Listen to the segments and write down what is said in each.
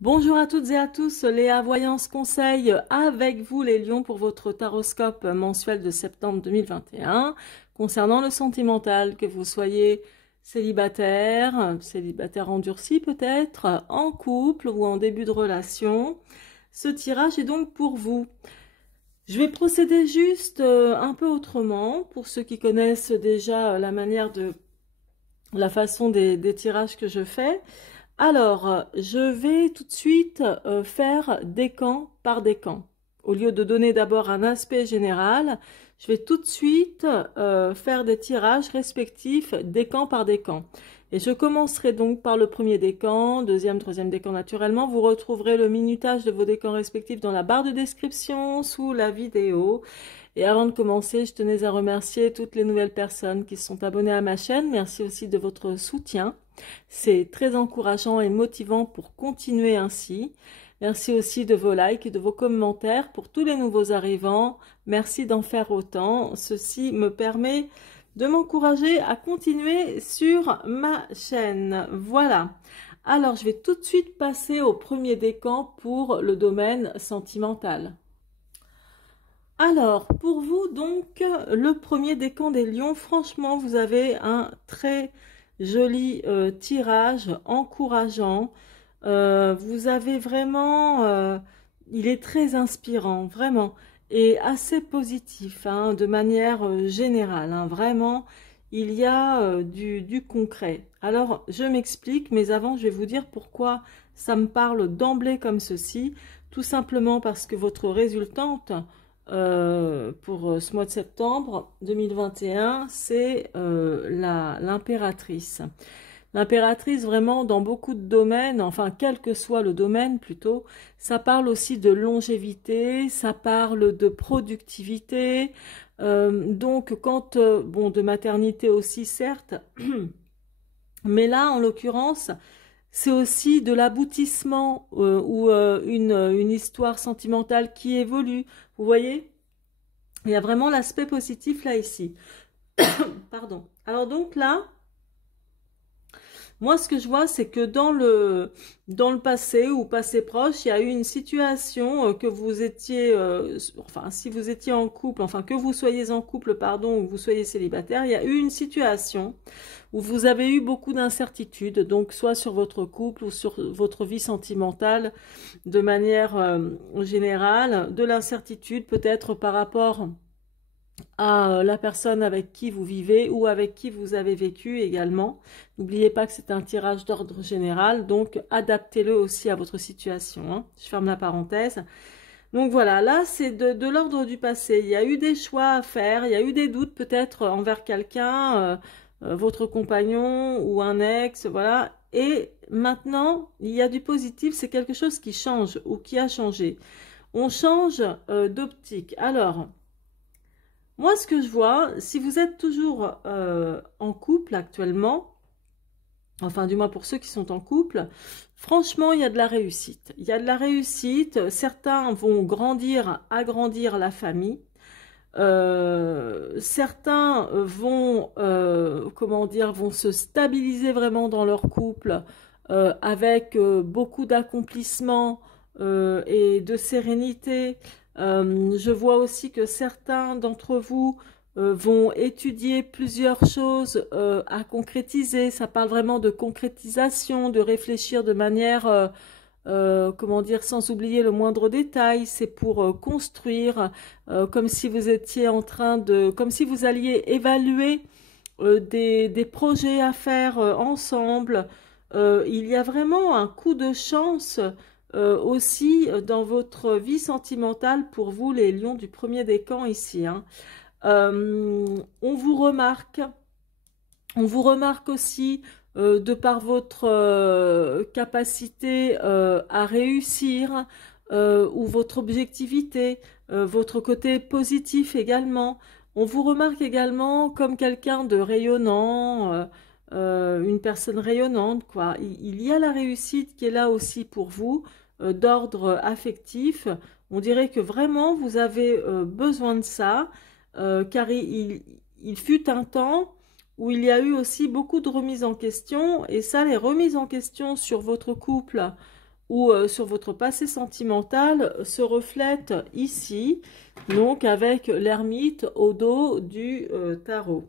Bonjour à toutes et à tous, Léa Voyance Conseil avec vous les lions pour votre taroscope mensuel de septembre 2021 concernant le sentimental, que vous soyez célibataire endurci peut-être, en couple ou en début de relation. Ce tirage est donc pour vous. Je vais procéder juste un peu autrement pour ceux qui connaissent déjà la façon des tirages que je fais. Alors, je vais tout de suite faire décan par décan. Au lieu de donner d'abord un aspect général, je vais tout de suite faire des tirages respectifs décan par décan. Et je commencerai donc par le premier décan, deuxième, troisième décan naturellement. Vous retrouverez le minutage de vos décans respectifs dans la barre de description sous la vidéo. Et avant de commencer, je tenais à remercier toutes les nouvelles personnes qui sont abonnées à ma chaîne. Merci aussi de votre soutien. C'est très encourageant et motivant pour continuer ainsi. Merci aussi de vos likes et de vos commentaires pour tous les nouveaux arrivants. Merci d'en faire autant. Ceci me permet de m'encourager à continuer sur ma chaîne. Voilà. Alors, je vais tout de suite passer au premier décan pour le domaine sentimental. Alors, pour vous, donc, le premier décan des lions, franchement, vous avez un très joli tirage encourageant. Vous avez vraiment, il est très inspirant, vraiment, et assez positif, hein, de manière générale, hein, vraiment, il y a du concret. Alors, je m'explique, mais avant, je vais vous dire pourquoi ça me parle d'emblée comme ceci, tout simplement parce que votre résultante pour ce mois de septembre 2021, c'est l'impératrice. L'impératrice, vraiment, dans beaucoup de domaines, enfin, quel que soit le domaine plutôt, ça parle aussi de longévité, ça parle de productivité, donc quand, bon, de maternité aussi, certes, mais là, en l'occurrence, c'est aussi de l'aboutissement ou une histoire sentimentale qui évolue. Vous voyez, il y a vraiment l'aspect positif là, ici. Pardon. Alors donc là, moi, ce que je vois, c'est que dans le passé ou passé proche, il y a eu une situation que vous étiez, enfin, si vous étiez en couple, enfin, que vous soyez en couple, pardon, ou que vous soyez célibataire, il y a eu une situation où vous avez eu beaucoup d'incertitudes, donc soit sur votre couple ou sur votre vie sentimentale de manière générale, de l'incertitude peut-être par rapport à la personne avec qui vous vivez ou avec qui vous avez vécu également. N'oubliez pas que c'est un tirage d'ordre général, donc adaptez-le aussi à votre situation, hein. Je ferme la parenthèse. Donc voilà, là c'est de l'ordre du passé. Il y a eu des choix à faire, il y a eu des doutes peut-être envers quelqu'un, votre compagnon ou un ex, voilà. Et maintenant, il y a du positif, c'est quelque chose qui change ou qui a changé. On change d'optique. Alors, moi, ce que je vois, si vous êtes toujours en couple actuellement, enfin du moins pour ceux qui sont en couple, franchement, il y a de la réussite. Il y a de la réussite, certains vont agrandir la famille, certains vont, comment dire, vont se stabiliser vraiment dans leur couple avec beaucoup d'accomplissement et de sérénité. Je vois aussi que certains d'entre vous vont étudier plusieurs choses à concrétiser. Ça parle vraiment de concrétisation, de réfléchir de manière, comment dire, sans oublier le moindre détail. C'est pour construire, comme si vous étiez en train de, comme si vous alliez évaluer des projets à faire ensemble. Il y a vraiment un coup de chance aussi dans votre vie sentimentale pour vous, les lions du premier décan ici, hein. On vous remarque aussi de par votre capacité à réussir ou votre objectivité, votre côté positif également. On vous remarque également comme quelqu'un de rayonnant, une personne rayonnante, quoi. Il y a la réussite qui est là aussi pour vous, d'ordre affectif. On dirait que vraiment vous avez besoin de ça, car il fut un temps où il y a eu aussi beaucoup de remises en question, et ça, les remises en question sur votre couple, ou sur votre passé sentimental se reflète ici, donc avec l'ermite au dos du tarot.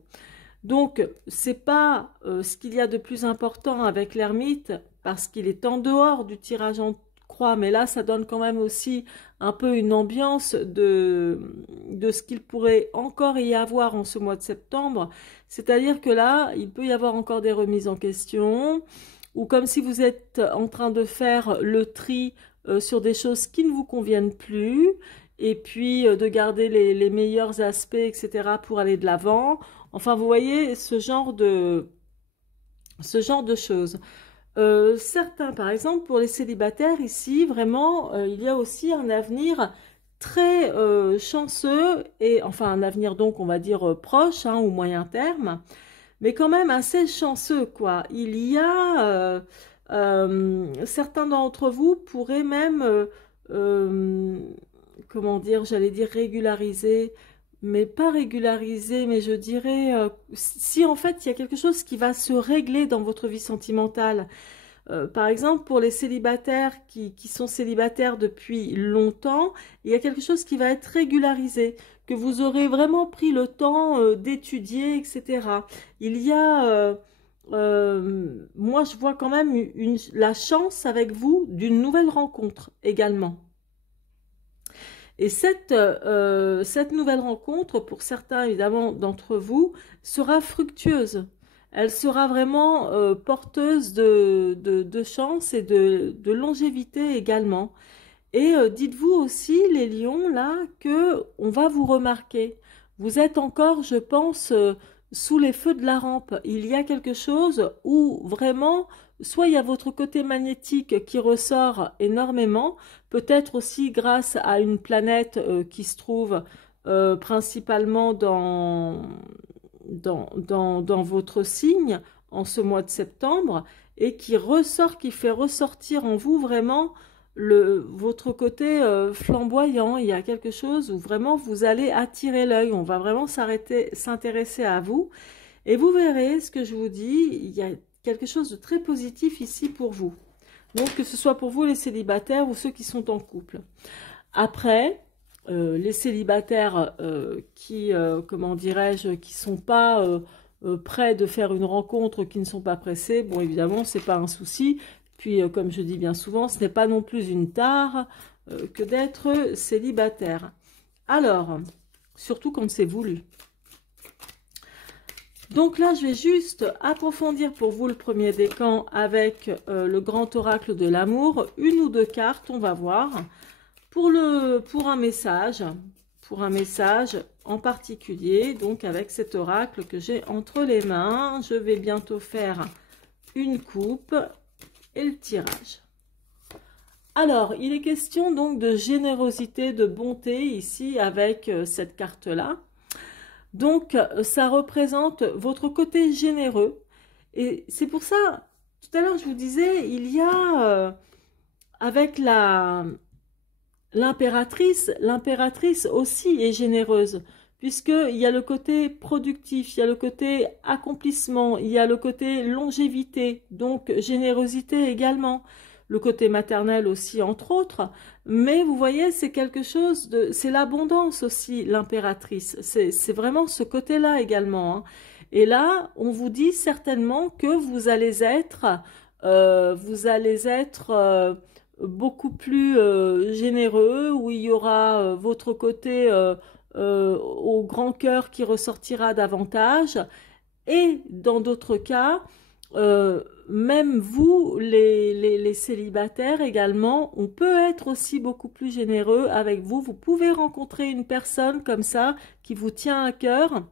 Donc, c'est pas ce qu'il y a de plus important avec l'ermite, parce qu'il est en dehors du tirage en croix, mais là, ça donne quand même aussi un peu une ambiance de ce qu'il pourrait encore y avoir en ce mois de septembre. C'est-à-dire que là, il peut y avoir encore des remises en question, ou comme si vous êtes en train de faire le tri sur des choses qui ne vous conviennent plus, et puis de garder les meilleurs aspects, etc., pour aller de l'avant. Enfin, vous voyez ce genre de choses. Certains, par exemple, pour les célibataires, ici, vraiment, il y a aussi un avenir très chanceux, et enfin un avenir donc, on va dire, proche, hein, ou moyen terme, mais quand même assez chanceux, quoi. Il y a certains d'entre vous pourraient même, euh, comment dire, j'allais dire régulariser, mais pas régulariser, mais je dirais, si en fait il y a quelque chose qui va se régler dans votre vie sentimentale. Par exemple, pour les célibataires qui sont célibataires depuis longtemps, il y a quelque chose qui va être régularisé, que vous aurez vraiment pris le temps d'étudier, etc. Il y a, moi je vois quand même la chance avec vous d'une nouvelle rencontre également. Et cette nouvelle rencontre, pour certains évidemment d'entre vous, sera fructueuse. Elle sera vraiment porteuse de chance et de longévité également. Et dites-vous aussi, les lions, là, que on va vous remarquer. Vous êtes encore, je pense, sous les feux de la rampe. Il y a quelque chose où vraiment, soit il y a votre côté magnétique qui ressort énormément, peut-être aussi grâce à une planète qui se trouve principalement dans votre signe en ce mois de septembre, et qui ressort, qui fait ressortir en vous vraiment votre côté flamboyant. Il y a quelque chose où vraiment vous allez attirer l'œil, on va vraiment s'intéresser à vous, et vous verrez ce que je vous dis, il y a quelque chose de très positif ici pour vous. Donc que ce soit pour vous les célibataires ou ceux qui sont en couple. Après, les célibataires qui, comment dirais-je, qui sont pas prêts de faire une rencontre, qui ne sont pas pressés, bon évidemment c'est pas un souci. Puis comme je dis bien souvent, ce n'est pas non plus une tare que d'être célibataire. Alors, surtout quand c'est voulu. Donc là, je vais juste approfondir pour vous le premier décan avec le grand oracle de l'amour. Une ou deux cartes, on va voir. Pour un message en particulier, donc avec cet oracle que j'ai entre les mains, je vais bientôt faire une coupe et le tirage. Alors, il est question donc de générosité, de bonté ici avec cette carte-là. Donc, ça représente votre côté généreux. Et c'est pour ça, tout à l'heure, je vous disais, il y a, avec l'impératrice aussi est généreuse, puisqu'il y a le côté productif, il y a le côté accomplissement, il y a le côté longévité, donc générosité également. Le côté maternel aussi, entre autres. Mais vous voyez, c'est quelque chose de... C'est l'abondance aussi, l'impératrice. C'est vraiment ce côté-là également, hein. Et là, on vous dit certainement que vous allez être beaucoup plus généreux, où il y aura votre côté au grand cœur qui ressortira davantage. Et dans d'autres cas, même vous, les célibataires également, on peut être aussi beaucoup plus généreux avec vous. Vous pouvez rencontrer une personne comme ça qui vous tient à cœur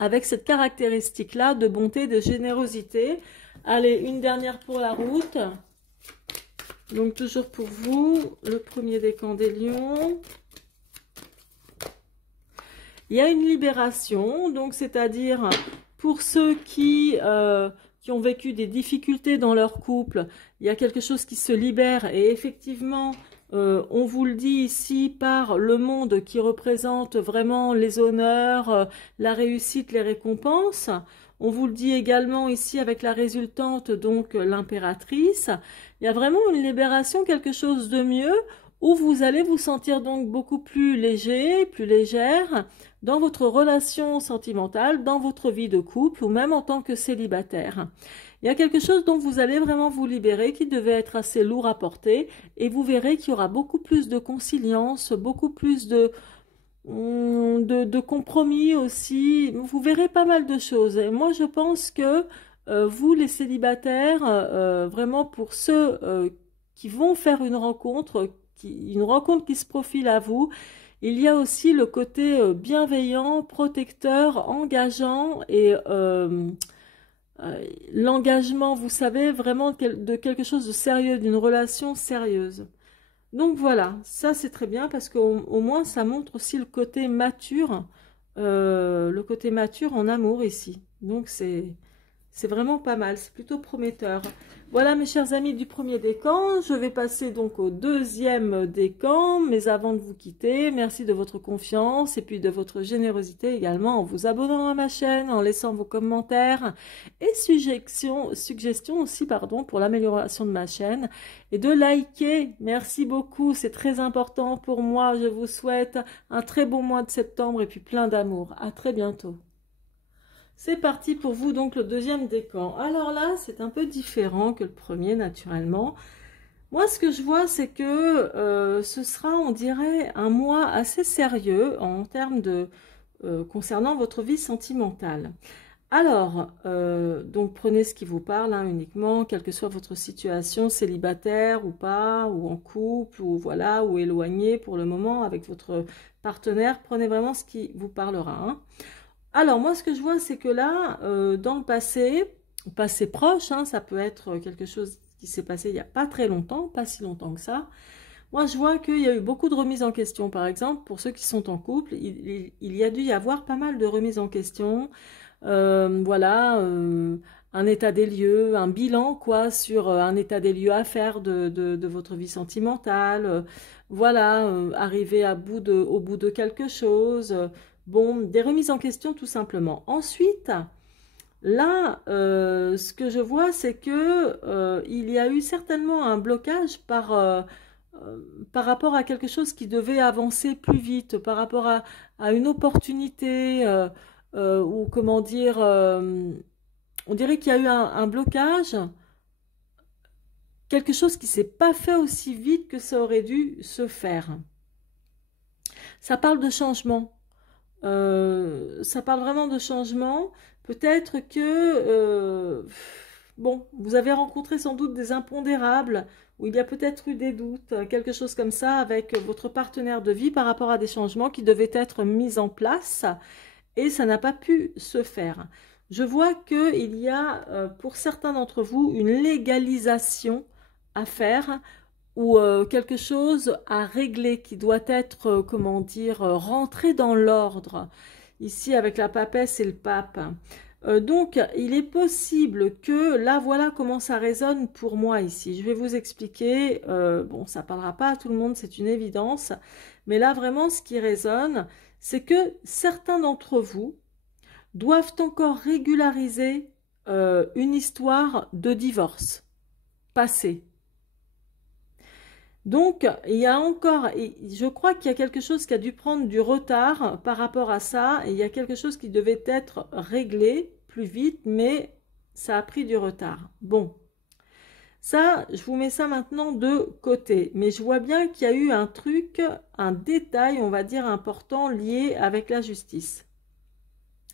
avec cette caractéristique-là de bonté, de générosité. Allez, une dernière pour la route. Donc toujours pour vous, le premier décan des lions. Il y a une libération, donc c'est-à-dire pour ceux qui ont vécu des difficultés dans leur couple, il y a quelque chose qui se libère. Et effectivement, on vous le dit ici par le monde qui représente vraiment les honneurs, la réussite, les récompenses. On vous le dit également ici avec la résultante, donc l'impératrice. Il y a vraiment une libération, quelque chose de mieux, où vous allez vous sentir donc beaucoup plus léger, plus légère dans votre relation sentimentale, dans votre vie de couple ou même en tant que célibataire. Il y a quelque chose dont vous allez vraiment vous libérer qui devait être assez lourd à porter et vous verrez qu'il y aura beaucoup plus de conciliance, beaucoup plus de compromis aussi. Vous verrez pas mal de choses. Et moi, je pense que vous, les célibataires, vraiment pour ceux qui vont faire une rencontre qui se profile à vous, il y a aussi le côté bienveillant, protecteur, engageant et l'engagement, vous savez, vraiment de quelque chose de sérieux, d'une relation sérieuse. Donc voilà, ça c'est très bien parce qu'au moins ça montre aussi le côté mature en amour ici. Donc c'est vraiment pas mal, c'est plutôt prometteur. Voilà mes chers amis du premier décan, je vais passer donc au deuxième décan, mais avant de vous quitter, merci de votre confiance et puis de votre générosité également en vous abonnant à ma chaîne, en laissant vos commentaires et suggestions aussi pardon, pour l'amélioration de ma chaîne et de liker. Merci beaucoup, c'est très important pour moi. Je vous souhaite un très bon mois de septembre et puis plein d'amour. À très bientôt. C'est parti pour vous, donc le deuxième décan. Alors là, c'est un peu différent que le premier, naturellement. Moi, ce que je vois, c'est que ce sera, on dirait, un mois assez sérieux en termes de concernant votre vie sentimentale. Alors, donc prenez ce qui vous parle uniquement, quelle que soit votre situation, célibataire ou pas, ou en couple, ou voilà, ou éloigné pour le moment avec votre partenaire. Prenez vraiment ce qui vous parlera. Alors, moi, ce que je vois, c'est que là, dans le passé proche, ça peut être quelque chose qui s'est passé il n'y a pas très longtemps, pas si longtemps que ça. Moi, je vois qu'il y a eu beaucoup de remises en question. Par exemple, pour ceux qui sont en couple, il y a dû y avoir pas mal de remises en question. Voilà, un état des lieux, un bilan, quoi, sur un état des lieux à faire de votre vie sentimentale. Voilà, arriver au bout de quelque chose. Bon, des remises en question tout simplement. Ensuite, là, ce que je vois, c'est que il y a eu certainement un blocage par rapport à quelque chose qui devait avancer plus vite, par rapport à une opportunité, ou comment dire, on dirait qu'il y a eu un blocage, quelque chose qui ne s'est pas fait aussi vite que ça aurait dû se faire. Ça parle de changement. Ça parle vraiment de changement. Peut-être que, bon, vous avez rencontré sans doute des impondérables, où il y a peut-être eu des doutes, quelque chose comme ça, avec votre partenaire de vie par rapport à des changements qui devaient être mis en place, et ça n'a pas pu se faire. Je vois qu'il y a, pour certains d'entre vous, une légalisation à faire, ou quelque chose à régler qui doit être, comment dire, rentré dans l'ordre. Ici, avec la papesse et le pape. Donc, il est possible que, là, voilà comment ça résonne pour moi ici. Je vais vous expliquer. Bon, ça ne parlera pas à tout le monde, c'est une évidence. Mais là, vraiment, ce qui résonne, c'est que certains d'entre vous doivent encore régulariser une histoire de divorce passée. Donc, il y a encore, je crois qu'il y a quelque chose qui a dû prendre du retard par rapport à ça, et il y a quelque chose qui devait être réglé plus vite, mais ça a pris du retard. Bon, ça, je vous mets ça maintenant de côté, mais je vois bien qu'il y a eu un truc, un détail, on va dire, important lié avec la justice.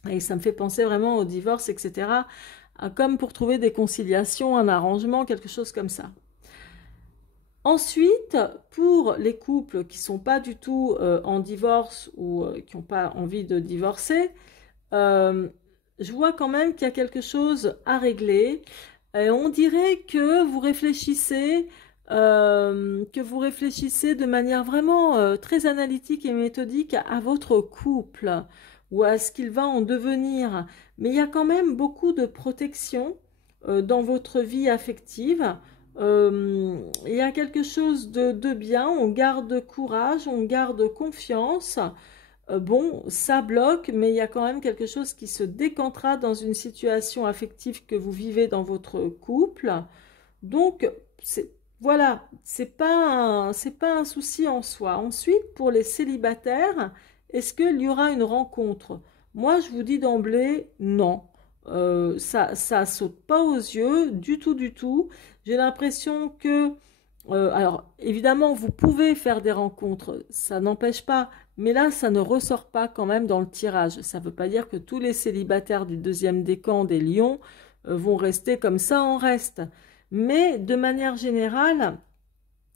Et ça me fait penser vraiment au divorce, etc., comme pour trouver des conciliations, un arrangement, quelque chose comme ça. Ensuite, pour les couples qui ne sont pas du tout en divorce ou qui n'ont pas envie de divorcer, je vois quand même qu'il y a quelque chose à régler. Et on dirait que vous réfléchissez de manière vraiment très analytique et méthodique à votre couple ou à ce qu'il va en devenir. Mais il y a quand même beaucoup de protection dans votre vie affective. Il y a quelque chose de bien, on garde courage, on garde confiance, bon, ça bloque, mais il y a quand même quelque chose qui se décantera dans une situation affective que vous vivez dans votre couple. Donc, voilà, c'est pas un souci en soi. Ensuite, pour les célibataires, est-ce qu'il y aura une rencontre? Moi, je vous dis d'emblée, non. Ça saute pas aux yeux, du tout, du tout. J'ai l'impression que, alors, évidemment, vous pouvez faire des rencontres, ça n'empêche pas, mais là, ça ne ressort pas quand même dans le tirage. Ça ne veut pas dire que tous les célibataires du deuxième décan des lions vont rester comme ça en reste. Mais de manière générale,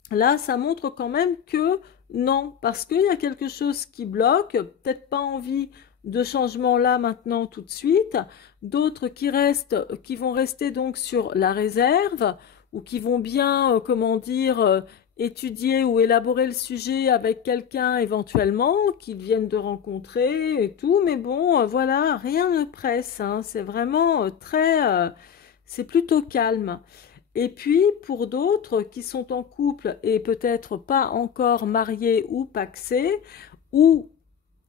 là, ça montre quand même que non, parce qu'il y a quelque chose qui bloque, peut-être pas envie de changement là, maintenant, tout de suite. D'autres qui vont rester donc sur la réserve, ou qui vont bien, comment dire, étudier ou élaborer le sujet avec quelqu'un éventuellement, qu'ils viennent de rencontrer et tout. Mais bon, voilà, rien ne presse, hein, c'est vraiment c'est plutôt calme. Et puis, pour d'autres qui sont en couple et peut-être pas encore mariés ou pacsés, ou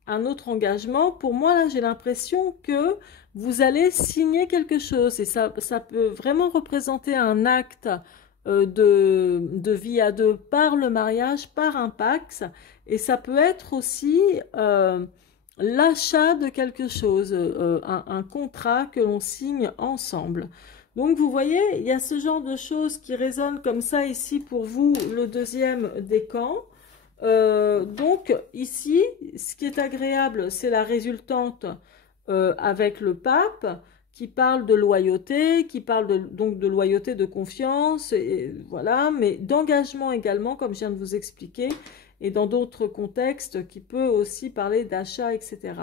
un autre engagement, pour moi, là, j'ai l'impression que vous allez signer quelque chose. Et ça peut vraiment représenter un acte de vie à deux par le mariage, par un pax. Et ça peut être aussi l'achat de quelque chose, un contrat que l'on signe ensemble. Donc, vous voyez, il y a ce genre de choses qui résonnent comme ça ici pour vous, le deuxième décan. Donc, ici, ce qui est agréable, c'est la résultante avec le pape qui parle de loyauté, qui parle donc de loyauté, de confiance, et voilà, mais d'engagement également, comme je viens de vous expliquer, et dans d'autres contextes qui peut aussi parler d'achat, etc.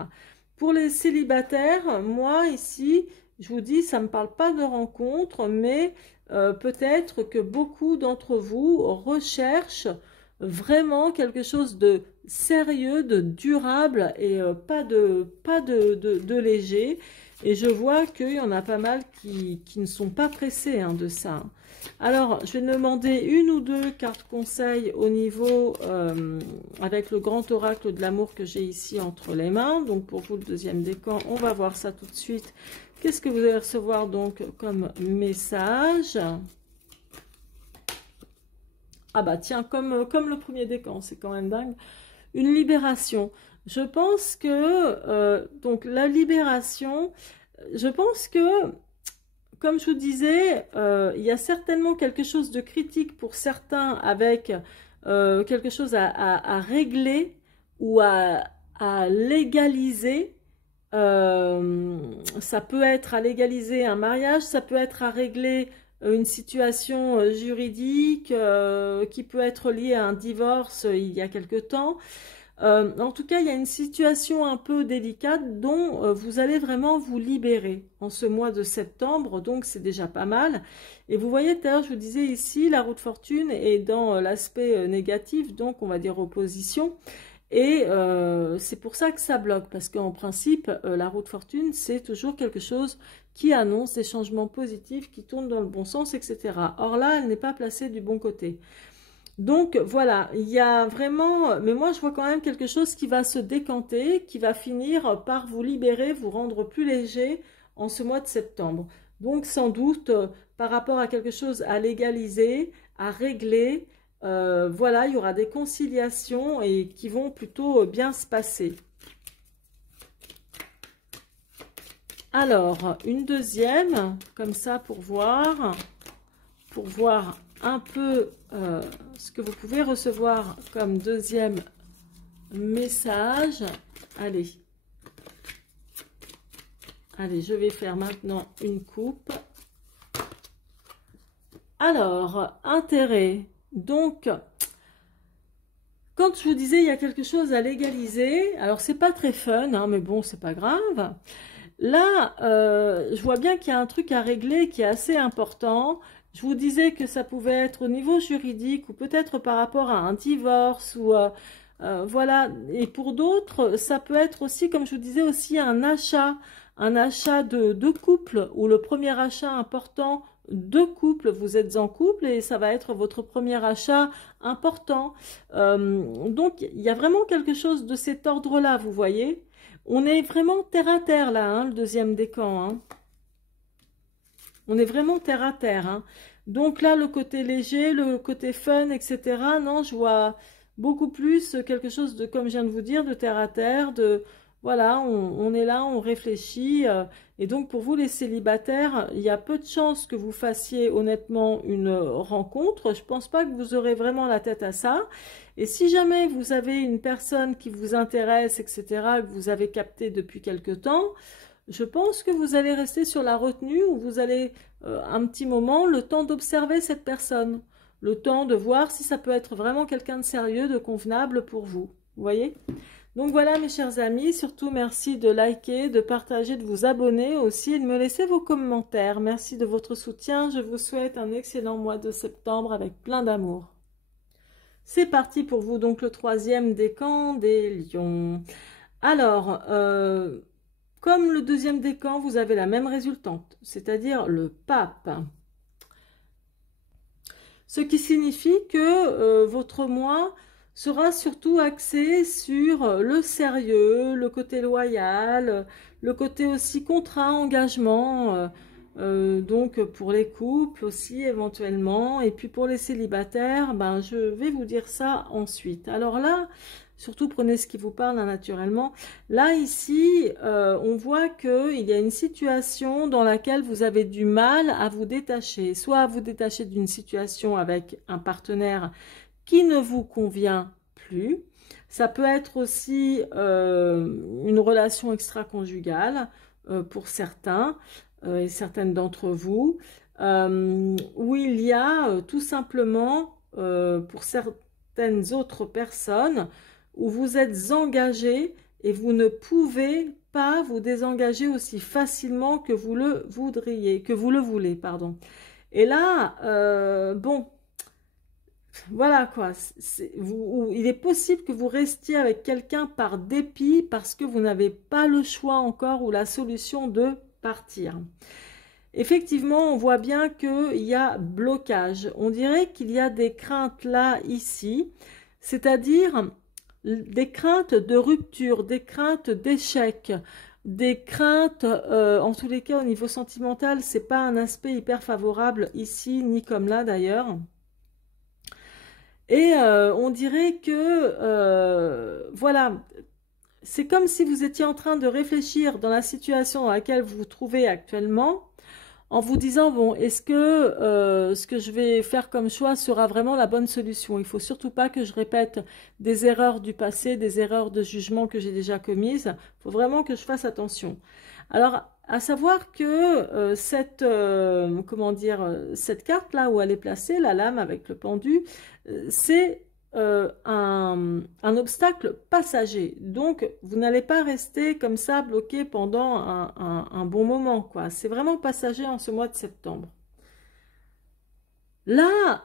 Pour les célibataires, moi, ici, je vous dis, ça ne me parle pas de rencontre, mais peut-être que beaucoup d'entre vous recherchent vraiment quelque chose de sérieux, de durable et pas de léger. Et je vois qu'il y en a pas mal qui ne sont pas pressés hein, de ça. Alors, je vais demander une ou deux cartes conseils au niveau, avec le grand oracle de l'amour que j'ai ici entre les mains. Donc, pour vous, le deuxième décan, on va voir ça tout de suite. Qu'est-ce que vous allez recevoir donc comme message? Ah bah tiens, comme le premier décan, c'est quand même dingue. Une libération. Je pense que, donc la libération, je pense que, comme je vous disais, il y a certainement quelque chose de critique pour certains avec quelque chose à régler ou à légaliser. Ça peut être à légaliser un mariage, ça peut être à régler une situation juridique qui peut être liée à un divorce il y a quelque temps. En tout cas, il y a une situation un peu délicate dont vous allez vraiment vous libérer en ce mois de septembre, donc c'est déjà pas mal. Et vous voyez, tout à l'heure, je vous disais ici, la roue de fortune est dans l'aspect négatif, donc on va dire opposition. Et c'est pour ça que ça bloque, parce qu'en principe, la roue de fortune, c'est toujours quelque chose qui annonce des changements positifs, qui tournent dans le bon sens, etc. Or là, elle n'est pas placée du bon côté. Donc voilà, il y a vraiment, mais moi je vois quand même quelque chose qui va se décanter, qui va finir par vous libérer, vous rendre plus léger en ce mois de septembre. Donc sans doute par rapport à quelque chose à légaliser, à régler, voilà, il y aura des conciliations et qui vont plutôt bien se passer. Alors, une deuxième, comme ça pour voir un peu ce que vous pouvez recevoir comme deuxième message. Allez, je vais faire maintenant une coupe. Alors, intérêt. Donc, quand je vous disais il y a quelque chose à légaliser, alors c'est pas très fun, hein, mais bon, c'est pas grave. Là, je vois bien qu'il y a un truc à régler qui est assez important. Je vous disais que ça pouvait être au niveau juridique ou peut-être par rapport à un divorce ou voilà. Et pour d'autres, ça peut être aussi, comme je vous disais, aussi un achat de couple ou le premier achat important de couple, vous êtes en couple et ça va être votre premier achat important. Donc, il y a vraiment quelque chose de cet ordre-là, vous voyez. On est vraiment terre à terre là, hein, le deuxième décan. Hein. On est vraiment terre à terre. Hein. Donc là, le côté léger, le côté fun, etc. Non, je vois beaucoup plus quelque chose de, comme je viens de vous dire, de terre à terre, de... Voilà, on est là, on réfléchit. Et donc, pour vous, les célibataires, il y a peu de chances que vous fassiez honnêtement une rencontre. Je pense pas que vous aurez vraiment la tête à ça. Et si jamais vous avez une personne qui vous intéresse, etc., que vous avez capté depuis quelque temps, je pense que vous allez rester sur la retenue ou vous allez un petit moment, le temps d'observer cette personne. Le temps de voir si ça peut être vraiment quelqu'un de sérieux, de convenable pour vous. Vous voyez ? Donc voilà mes chers amis, surtout merci de liker, de partager, de vous abonner aussi et de me laisser vos commentaires. Merci de votre soutien, je vous souhaite un excellent mois de septembre avec plein d'amour. C'est parti pour vous, donc le troisième décan des lions. Alors, comme le deuxième décan, vous avez la même résultante, c'est-à-dire le pape. Ce qui signifie que votre mois sera surtout axé sur le sérieux, le côté loyal, le côté aussi contrat, engagement, donc pour les couples aussi éventuellement, et puis pour les célibataires, ben, je vais vous dire ça ensuite. Alors là, surtout prenez ce qui vous parle hein, naturellement. Là ici, on voit qu'il y a une situation dans laquelle vous avez du mal à vous détacher, soit à vous détacher d'une situation avec un partenaire qui ne vous convient plus. Ça peut être aussi une relation extra-conjugale pour certains et certaines d'entre vous, où il y a tout simplement, pour certaines autres personnes, où vous êtes engagé et vous ne pouvez pas vous désengager aussi facilement que vous le voudriez, que vous le voulez, pardon. Et là, bon, voilà quoi, il est possible que vous restiez avec quelqu'un par dépit parce que vous n'avez pas le choix encore ou la solution de partir. Effectivement, on voit bien qu'il y a blocage. On dirait qu'il y a des craintes là, ici, c'est-à-dire des craintes de rupture, des craintes d'échec, des craintes, en tous les cas au niveau sentimental, c'est pas un aspect hyper favorable ici, ni comme là d'ailleurs. Et on dirait que, voilà, c'est comme si vous étiez en train de réfléchir dans la situation dans laquelle vous vous trouvez actuellement, en vous disant, bon, est-ce que ce que je vais faire comme choix sera vraiment la bonne solution? Il ne faut surtout pas que je répète des erreurs du passé, des erreurs de jugement que j'ai déjà commises. Il faut vraiment que je fasse attention. Alors, à savoir que comment dire, cette carte-là où elle est placée, la lame avec le pendu, c'est un obstacle passager. Donc, vous n'allez pas rester comme ça bloqué pendant un bon moment, quoi. C'est vraiment passager en ce mois de septembre. Là,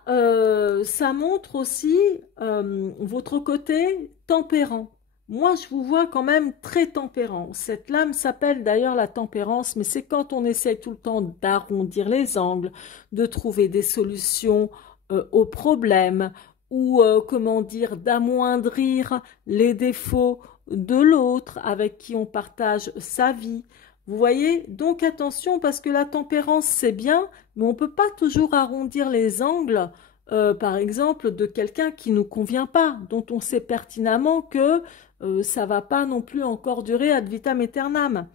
ça montre aussi votre côté tempérant. Moi, je vous vois quand même très tempérant. Cette lame s'appelle d'ailleurs la tempérance, mais c'est quand on essaie tout le temps d'arrondir les angles, de trouver des solutions aux problèmes, ou comment dire, d'amoindrir les défauts de l'autre avec qui on partage sa vie. Vous voyez? Donc attention, parce que la tempérance, c'est bien, mais on ne peut pas toujours arrondir les angles, par exemple, de quelqu'un qui ne nous convient pas, dont on sait pertinemment que ça ne va pas non plus encore durer ad vitam aeternam.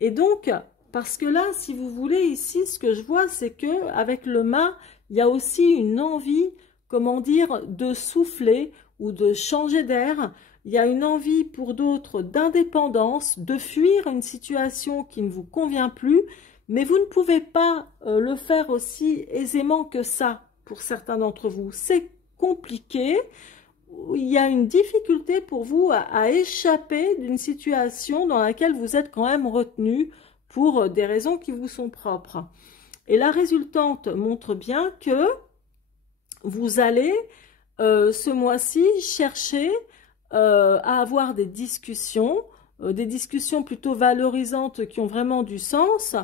Et donc, parce que là, si vous voulez, ici, ce que je vois, c'est que avec le mât, il y a aussi une envie, comment dire, de souffler ou de changer d'air. Il y a une envie pour d'autres d'indépendance, de fuir une situation qui ne vous convient plus, mais vous ne pouvez pas le faire aussi aisément que ça pour certains d'entre vous. C'est compliqué. Il y a une difficulté pour vous à échapper d'une situation dans laquelle vous êtes quand même retenu pour des raisons qui vous sont propres. Et la résultante montre bien que vous allez ce mois-ci chercher à avoir des discussions plutôt valorisantes qui ont vraiment du sens,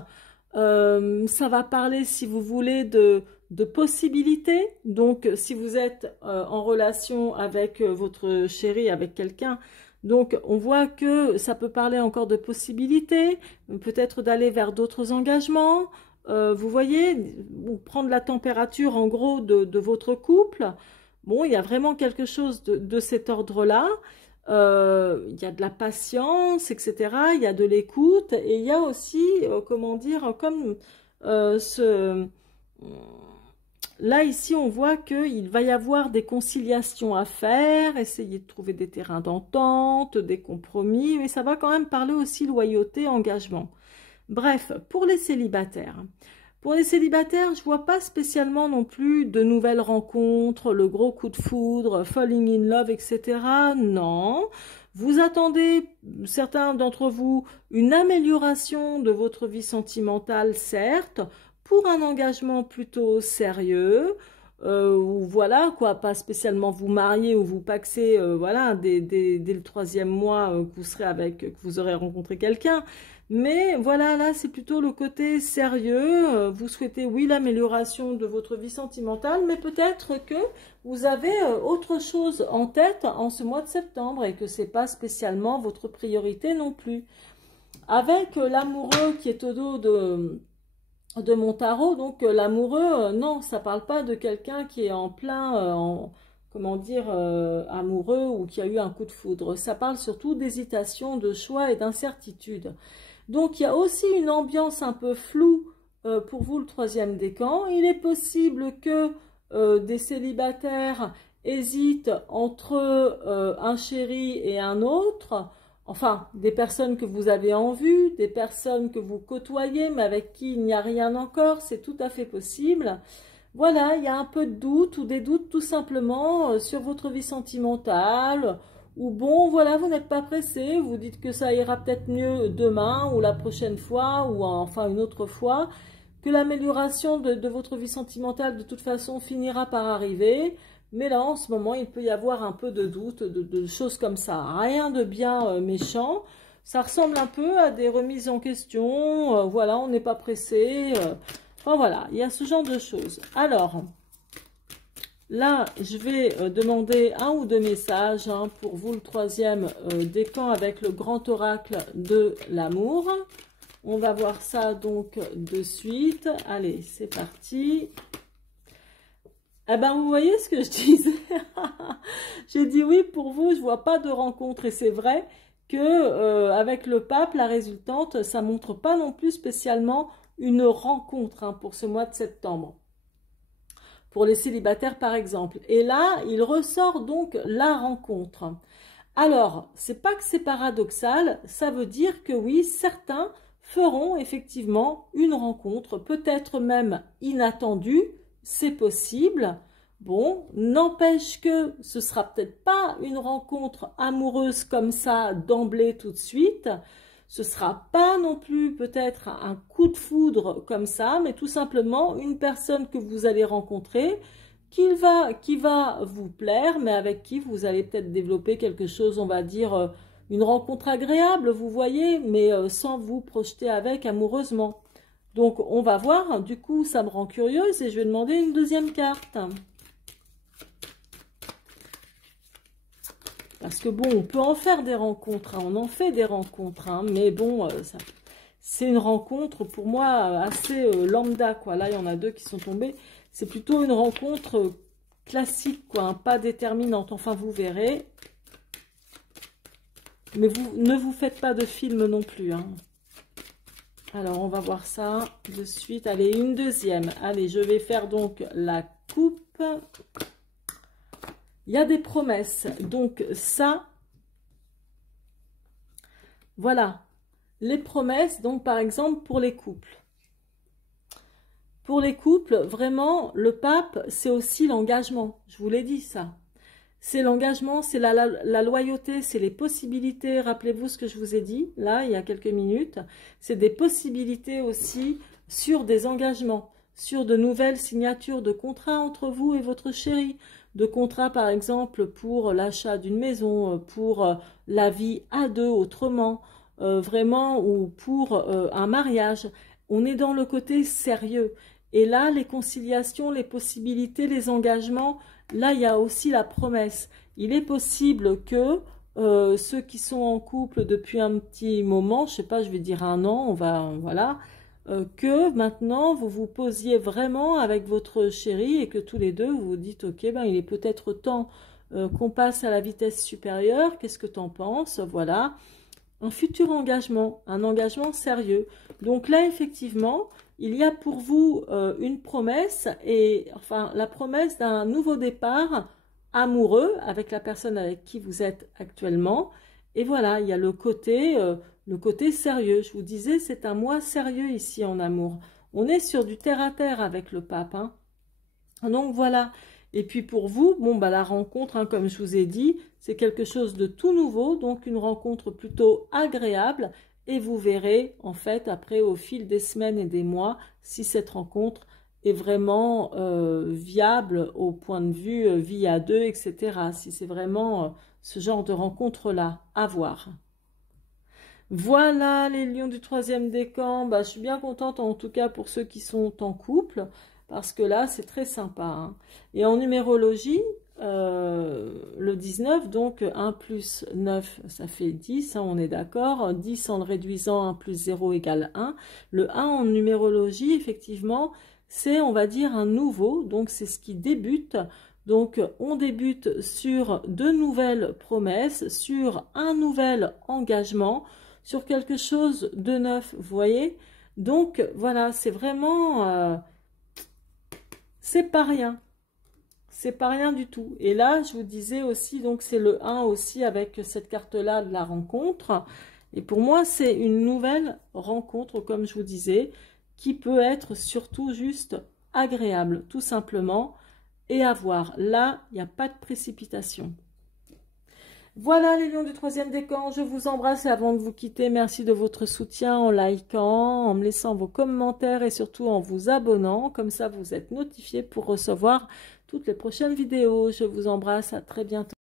Ça va parler, si vous voulez, de possibilités. Donc, si vous êtes en relation avec votre chéri, avec quelqu'un, donc on voit que ça peut parler encore de possibilités, peut-être d'aller vers d'autres engagements. Vous voyez, ou prendre la température en gros de votre couple. Bon, il y a vraiment quelque chose de cet ordre-là. Il y a de la patience, etc. Il y a de l'écoute et il y a aussi, comment dire, comme ce... Là, ici, on voit qu'il va y avoir des conciliations à faire, essayer de trouver des terrains d'entente, des compromis, mais ça va quand même parler aussi loyauté, engagement. Bref, pour les célibataires. Pour les célibataires, je vois pas spécialement non plus de nouvelles rencontres, le gros coup de foudre, falling in love, etc. Non. Vous attendez, certains d'entre vous, une amélioration de votre vie sentimentale, certes, pour un engagement plutôt sérieux, ou voilà, quoi, pas spécialement vous marier ou vous paxer, voilà, dès le troisième mois que vous serez avec, que vous aurez rencontré quelqu'un. Mais voilà, là, c'est plutôt le côté sérieux. Vous souhaitez, oui, l'amélioration de votre vie sentimentale, mais peut-être que vous avez autre chose en tête en ce mois de septembre et que c'est pas spécialement votre priorité non plus. Avec l'amoureux qui est au dos de mon tarot, donc l'amoureux, non, ça parle pas de quelqu'un qui est en plein, comment dire, amoureux ou qui a eu un coup de foudre. Ça parle surtout d'hésitation, de choix et d'incertitude. Donc, il y a aussi une ambiance un peu floue pour vous, le troisième décan. Il est possible que des célibataires hésitent entre un chéri et un autre. Enfin, des personnes que vous avez en vue, des personnes que vous côtoyez, mais avec qui il n'y a rien encore, c'est tout à fait possible. Voilà, il y a un peu de doute ou des doutes tout simplement sur votre vie sentimentale. Ou bon, voilà, vous n'êtes pas pressé, vous dites que ça ira peut-être mieux demain ou la prochaine fois ou enfin une autre fois, que l'amélioration de votre vie sentimentale de toute façon finira par arriver. Mais là, en ce moment, il peut y avoir un peu de doute, de choses comme ça. Rien de bien méchant. Ça ressemble un peu à des remises en question. Voilà, on n'est pas pressé. Enfin voilà, il y a ce genre de choses. Alors... Là, je vais demander un ou deux messages pour vous, le troisième décan avec le grand oracle de l'amour. On va voir ça donc de suite. Allez, c'est parti. Eh ben, vous voyez ce que je disais. J'ai dit oui, pour vous, je vois pas de rencontre. Et c'est vrai que avec le pape, la résultante, ça montre pas non plus spécialement une rencontre pour ce mois de septembre. Pour les célibataires par exemple. Et là, il ressort donc la rencontre. Alors, c'est pas que c'est paradoxal, ça veut dire que oui, certains feront effectivement une rencontre, peut-être même inattendue, c'est possible. Bon, n'empêche que ce sera peut-être pas une rencontre amoureuse comme ça d'emblée tout de suite. Ce ne sera pas non plus peut-être un coup de foudre comme ça, mais tout simplement une personne que vous allez rencontrer qui va vous plaire, mais avec qui vous allez peut-être développer quelque chose, on va dire, une rencontre agréable, vous voyez, mais sans vous projeter avec amoureusement. Donc, on va voir. Du coup, ça me rend curieuse et je vais demander une deuxième carte. Parce que bon, on peut en faire des rencontres, on en fait des rencontres, mais bon, c'est une rencontre pour moi assez lambda, quoi. Là, il y en a deux qui sont tombés. C'est plutôt une rencontre classique, quoi, pas déterminante. Enfin, vous verrez. Mais vous ne vous faites pas de film non plus. Alors, on va voir ça de suite. Allez, une deuxième. Allez, je vais faire donc la coupe. Il y a des promesses, donc ça, voilà, les promesses, donc par exemple pour les couples. Pour les couples, vraiment, le pape, c'est aussi l'engagement, je vous l'ai dit ça. C'est l'engagement, c'est la loyauté, c'est les possibilités, rappelez-vous ce que je vous ai dit, là, il y a quelques minutes, c'est des possibilités aussi sur des engagements, sur de nouvelles signatures de contrats entre vous et votre chéri, de contrats par exemple pour l'achat d'une maison, pour la vie à deux autrement, vraiment, ou pour un mariage. on est dans le côté sérieux. Et là, les conciliations, les possibilités, les engagements, là, il y a aussi la promesse. Il est possible que ceux qui sont en couple depuis un petit moment, je sais pas, je vais dire un an, voilà, que maintenant vous vous posiez vraiment avec votre chéri et que tous les deux vous vous dites, ok, ben il est peut-être temps qu'on passe à la vitesse supérieure. Qu'est-ce que tu en penses? Voilà, un futur engagement, un engagement sérieux. Donc là, effectivement, il y a pour vous une promesse, et enfin la promesse d'un nouveau départ amoureux avec la personne avec qui vous êtes actuellement. Et voilà, il y a le côté sérieux. Je vous disais, c'est un mois sérieux ici en amour. On est sur du terre-à-terre avec le pape, hein. Donc voilà. Et puis pour vous, bon, bah, la rencontre, hein, comme je vous ai dit, c'est quelque chose de tout nouveau, donc une rencontre plutôt agréable. Et vous verrez, en fait, après, au fil des semaines et des mois, si cette rencontre est vraiment viable au point de vue vie à deux, etc. Si c'est vraiment ce genre de rencontre-là à voir. Voilà les lions du troisième décan. Bah, je suis bien contente en tout cas pour ceux qui sont en couple, parce que là c'est très sympa, hein. Et en numérologie, le 19, donc 1 plus 9 ça fait 10, hein, on est d'accord. 10 en le réduisant, 1 plus 0 égale 1. Le 1 en numérologie, effectivement, c'est, on va dire, un nouveau, donc c'est ce qui débute. Donc on débute sur de nouvelles promesses, sur un nouvel engagement, sur quelque chose de neuf, vous voyez. Donc voilà, c'est vraiment, c'est pas rien, c'est pas rien du tout. Et là, je vous disais aussi, donc c'est le 1 aussi avec cette carte-là de la rencontre. Et pour moi, c'est une nouvelle rencontre, comme je vous disais, qui peut être surtout juste agréable, tout simplement, et à voir. Là, il n'y a pas de précipitation. Voilà les lions du troisième décan, je vous embrasse et avant de vous quitter, merci de votre soutien en likant, en me laissant vos commentaires et surtout en vous abonnant. Comme ça, vous êtes notifiés pour recevoir toutes les prochaines vidéos. Je vous embrasse, à très bientôt.